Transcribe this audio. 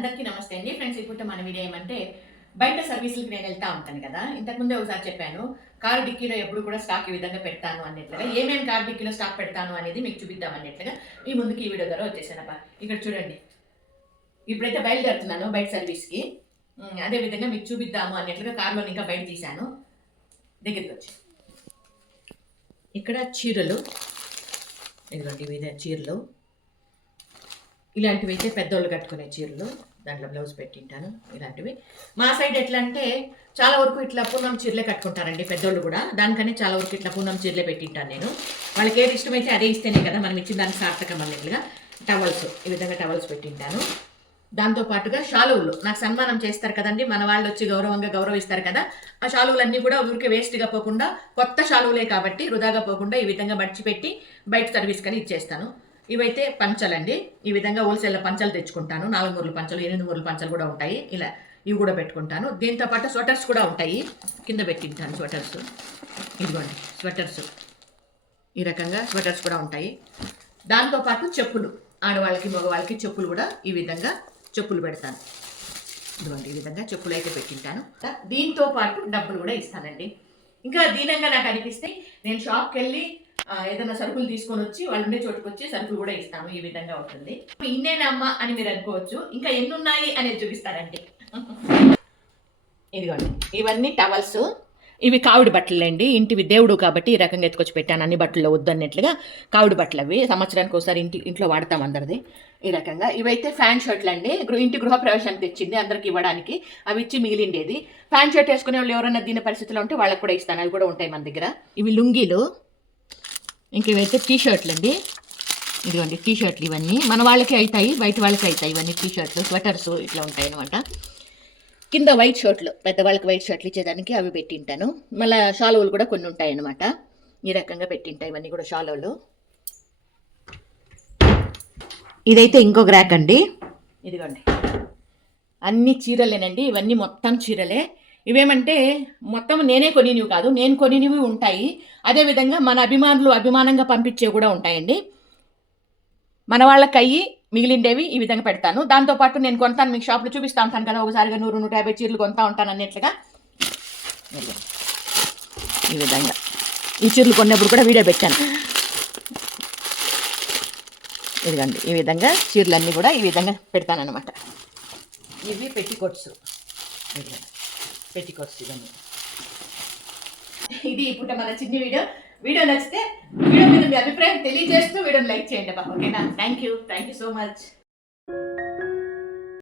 అందరికీ నమస్తే అండి ఫ్రెండ్స్. ఇప్పుడు మన వీడియో ఏమంటే బయట సర్వీసులకి నేను వెళ్తా ఉంటాను కదా. ఇంతకుముందే ఒకసారి చెప్పాను కారు డిక్కీలో ఎప్పుడు కూడా స్టాక్ ఈ విధంగా పెడతాను అన్నట్లుగా. ఏమేమి కారు డిక్కీలో స్టాక్ పెడతాను అనేది మీకు చూపిద్దాం అన్నట్లుగా మీ ముందుకి ఈ వీడియో ద్వారా వచ్చేసానప్ప. ఇక్కడ చూడండి, ఇప్పుడైతే బయలుదేరుతున్నాను బయట సర్వీస్కి. అదేవిధంగా మీకు చూపిద్దాము అన్నట్లుగా కారులో ఇంకా బయట తీశాను. దగ్గరికి వచ్చి ఇక్కడ చీరలు, ఇదిగోండి ఇదే చీరలు. ఇలాంటివి అయితే పెద్దోళ్ళు కట్టుకునే చీరలు, దాంట్లో బ్లౌజ్ పెట్టింటాను. ఇలాంటివి మా సైడ్ ఎట్లా అంటే చాలా వరకు ఇట్లా పూర్ణం చీరలే కట్టుకుంటారండి పెద్దోళ్ళు కూడా. దానికని చాలా వరకు ఇట్లా పూర్ణం చీరలే పెట్టింటాను నేను. వాళ్ళకి ఏది ఇష్టమైతే అదే ఇస్తేనే కదా మనం ఇచ్చిన దానికి సార్థకం అన్నట్లుగా. టవల్స్, ఈ విధంగా టవల్స్ పెట్టింటాను. దాంతోపాటుగా షాలువులు నాకు సన్మానం చేస్తారు కదండి, మన వాళ్ళు వచ్చి గౌరవంగా గౌరవిస్తారు కదా. ఆ షాలువులన్నీ కూడా ఊరికే వేస్ట్గా పోకుండా కొత్త షాలువులే కాబట్టి వృధాగా పోకుండా ఈ విధంగా మడిచిపెట్టి బయట సర్వీస్ కని ఇచ్చేస్తాను. ఇవైతే పంచలండి. ఈ విధంగా హోల్సేల్ పంచలు తెచ్చుకుంటాను. 4 మూరల పంచలు, 8 మూరల పంచలు కూడా ఉంటాయి. ఇలా ఇవి కూడా పెట్టుకుంటాను. దీంతో పాటు స్వెటర్స్ కూడా ఉంటాయి, కింద పెట్టింటాను స్వెటర్స్. ఇదిగోండి స్వెటర్స్, ఈ రకంగా స్వెటర్స్ కూడా ఉంటాయి. దాంతోపాటు చెప్పులు, ఆడవాళ్ళకి మగవాళ్ళకి చెప్పులు కూడా ఈ విధంగా చెప్పులు పెడతాను. ఇదిగోండి ఈ విధంగా చెప్పులు అయితే పెట్టింటాను. దీంతో పాటు డబ్బులు కూడా ఇస్తానండి. ఇంకా దీనంగా నాకు అనిపిస్తే నేను షాప్కి వెళ్ళి ఏదైనా సరుకులు తీసుకొని వచ్చి వాళ్ళు ఉండే చోటుకు వచ్చి సరుకులు కూడా ఇస్తాను. ఈ విధంగా ఉంటుంది. ఇన్నేనమ్మా అని మీరు అనుకోవచ్చు. ఇంకా ఎన్ని ఉన్నాయి అనేది చూపిస్తారండి. ఇదిగోండి ఇవన్నీ టవల్స్. ఇవి కావిడి బట్టలు అండి. ఇంటివి దేవుడు కాబట్టి ఈ రకంగా ఎత్తుకొచ్చి పెట్టాను. అన్ని బట్టల్లో వద్దన్నట్లుగా కావిడి బట్టలు అవి. సంవత్సరానికి ఒకసారి ఇంట్లో వాడతాం అందరిది. ఈ రకంగా ఇవైతే ఫ్యాన్ షర్ట్లు అండి. ఇంటి గృహప్రవేశానికి తెచ్చింది అందరికి ఇవ్వడానికి. అవి ఇచ్చి మిగిలిండేది. ఫ్యాన్ షర్ట్ వేసుకునే వాళ్ళు ఎవరైనా దీని పరిస్థితిలో ఉంటే వాళ్ళకి కూడా ఇస్తాను. అవి కూడా ఉంటాయి మన దగ్గర. ఇవి లుంగీలు. ఇంక ఇవైతే టీ షర్ట్లు అండి. ఇదిగోండి టీ షర్ట్లు. ఇవన్నీ మన వాళ్ళకి అవుతాయి, బయట వాళ్ళకి అవుతాయి. ఇవన్నీ టీ షర్ట్లు, స్వెటర్స్ ఇట్లా ఉంటాయి అనమాట. కింద వైట్ షర్ట్లు, పెద్దవాళ్ళకి వైట్ షర్ట్లు ఇచ్చేదానికి అవి పెట్టింటాను. మళ్ళీ షాలువులు కూడా కొన్ని ఉంటాయి అనమాట. ఈ రకంగా పెట్టింటాయి ఇవన్నీ కూడా షాలువులు. ఇదైతే ఇంకొక ర్యాక్ అండి. ఇదిగోండి అన్ని చీరలేనండి. ఇవన్నీ మొత్తం చీరలే. ఇవేమంటే మొత్తం నేనే కొనినివి కాదు, నేను కొనినివి ఉంటాయి. అదేవిధంగా మన అభిమానులు అభిమానంగా పంపించేవి కూడా ఉంటాయండి. మన వాళ్ళకి అయ్యి మిగిలిండేవి ఈ విధంగా పెడతాను. దాంతోపాటు నేను కొంటాను, మీకు షాప్లో చూపిస్తూ ఉంటాను కదా, ఒకసారిగా 100-150 చీరలు కొంటా ఉంటాను అన్నట్లుగా. ఈ విధంగా ఈ చీరలు కొన్నప్పుడు కూడా వీడియో పెట్టాను. ఇదిగండి ఈ విధంగా చీరలన్నీ కూడా ఈ విధంగా పెడతాను అనమాట. ఇవి పెట్టికోట్స్, పెట్టికోట్స్ ఇవన్నీ. ఇది ఇప్పుడు మన చిన్న వీడియో నచ్చితే వీడియో మీద మీ అభిప్రాయం తెలియజేస్తూ వీడియోని లైక్ చేయండి. ఓకేనా? Thank you so much.